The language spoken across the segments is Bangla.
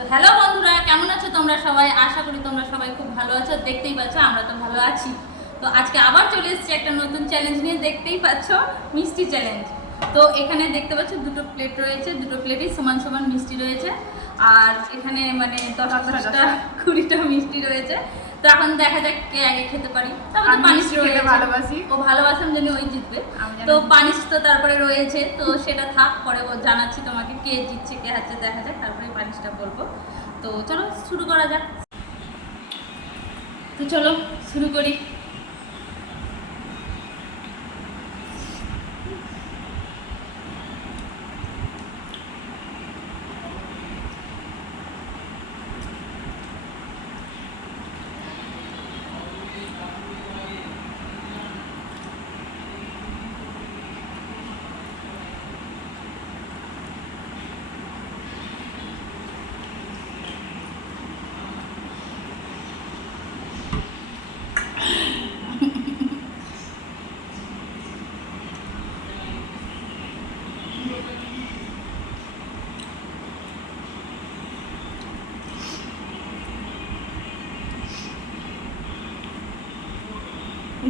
তো হ্যালো বন্ধুরা, কেমন আছো তোমরা সবাই? আশা করি তোমরা সবাই খুব ভালো আছো। দেখতেই পাচ্ছ আমরা তো ভালো আছি। তো আজকে আবার চলে এসেছি একটা নতুন চ্যালেঞ্জ নিয়ে। দেখতেই পাচ্ছ মিষ্টি চ্যালেঞ্জ। তো এখানে দেখতে পাচ্ছ দুটো প্লেট রয়েছে, দুটো প্লেটই সমান সমান মিষ্টি রয়েছে। আর এখানে মানে 10-10টা 20টা মিষ্টি রয়েছে। তো এখন দেখা যাক কে আগে খেতে পারি। তারপর তো পানিশ খেতে ভালোবাসি, ও ভালোবাসেন জন্য ওই জিতবে। তো পানিশ তো তারপরে রয়েছে, তো সেটা থাক, পরে ও জানাচ্ছি তোমাকে কে জিতছে কে হারছে, দেখা যাক, তারপরে পানিশটা বলবো। তো চলো শুরু করা যাক। তো চলো শুরু করি।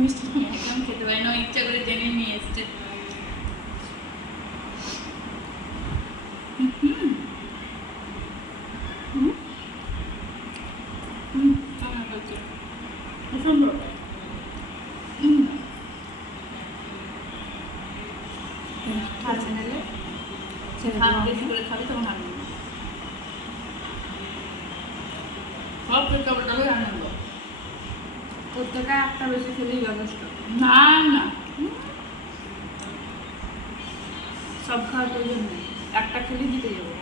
মিষ্টি একদম খেতে পারি না, ইচ্ছা করে জেনে নিয়ে এসছে। বেশি করে খাবে তখন আনন্দ, সব পেটে আনন্দ। প্রত্যেকে একটা বেশি খেলেই যথেষ্ট। না না, সব খাওয়ার প্রয়োজন নেই, একটা খেলেই দিতে যাবো।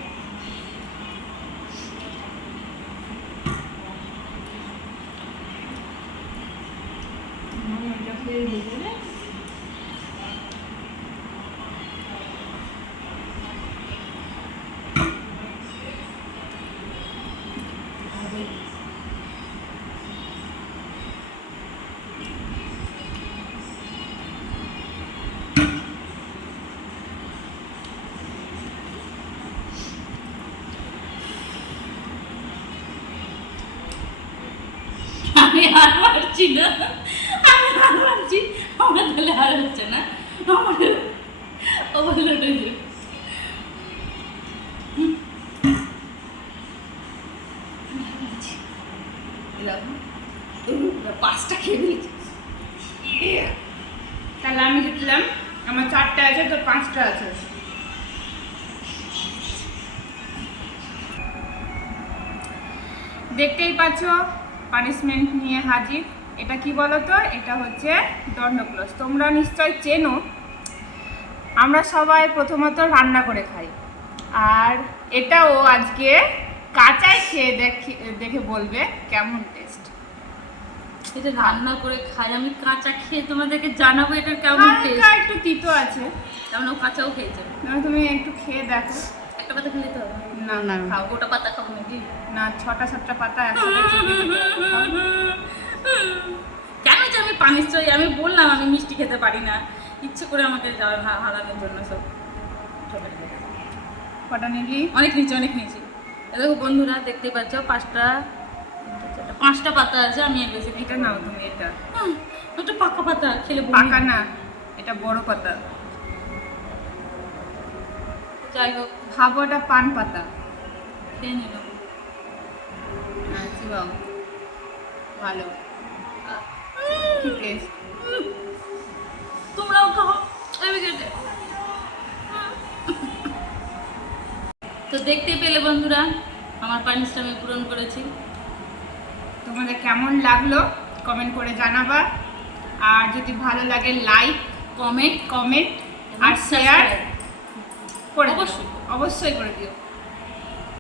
এটা খেয়ে দেবে। আমি হার মারছি না, আমি হার মারছি। আমার তাহলে হার হচ্ছে না, আমার ওভারলোড হয়েছে। পাঁচটা খেয়ে দিয়েছি। তাহলে আমি জিতলাম, আমার 4টা আছে, তোর 5টা আছে। দেখতেই পাচ্ছ পানিশমেন্ট নিয়ে হাজির। এটা কি বলো তো? এটা হচ্ছে দণ্ডক্লস। তোমরা নিশ্চয় চেনো। আমরা সবাই প্রথমত রান্না করে খাই, আর এটাও আজকে কাঁচাই খেয়ে দেখে বলবে কেমন টেস্ট। এটা রান্না করে খাই, আমি কাঁচা খেয়ে তোমাদেরকে জানাবো এটার কেমন টেস্ট। হালকা একটু তিতো আছে, তেমন ও কাঁচাও খেয়েছে। তুমি একটু খেয়ে দেখো। একটা পাতা খেলে তো হবে না না খাও, গোটা পাতা খাবো নাকি? না, 6টা-7টা পাতা একসাথে চিবিয়ে দিতে হবে। কেন যে আমি পানিশ চাই? আমি বললাম আমি মিষ্টি খেতে পারি না, ইচ্ছে করে আমাকে হারানোর জন্য সব। কটা নিলি? অনেক নিচে, অনেক নিচে। দেখো বন্ধুরা, দেখতে পাচ্ছ পাঁচটা পাতা আছে। আমি আর বেশি এটা নাও তুমি। এটা একটা পাকা পাতা, খেলে পাকা না, এটা বড় পাতা। যাই হোক, ভাবো এটা পান পাতা। খেয়ে নিলাম। চিবাও, ভালো। কি টেস্ট! তোমরাও খাও, আমি খেতে। তো দেখতে পেলে বন্ধুরা, আমার পানিশটা আমি পূরণ করেছি। তোমাদের কেমন লাগলো কমেন্ট করে জানাবা। আর যদি ভালো লাগে লাইক, কমেন্ট আর শেয়ার করে দিও। অবশ্যই অবশ্যই করে দিও।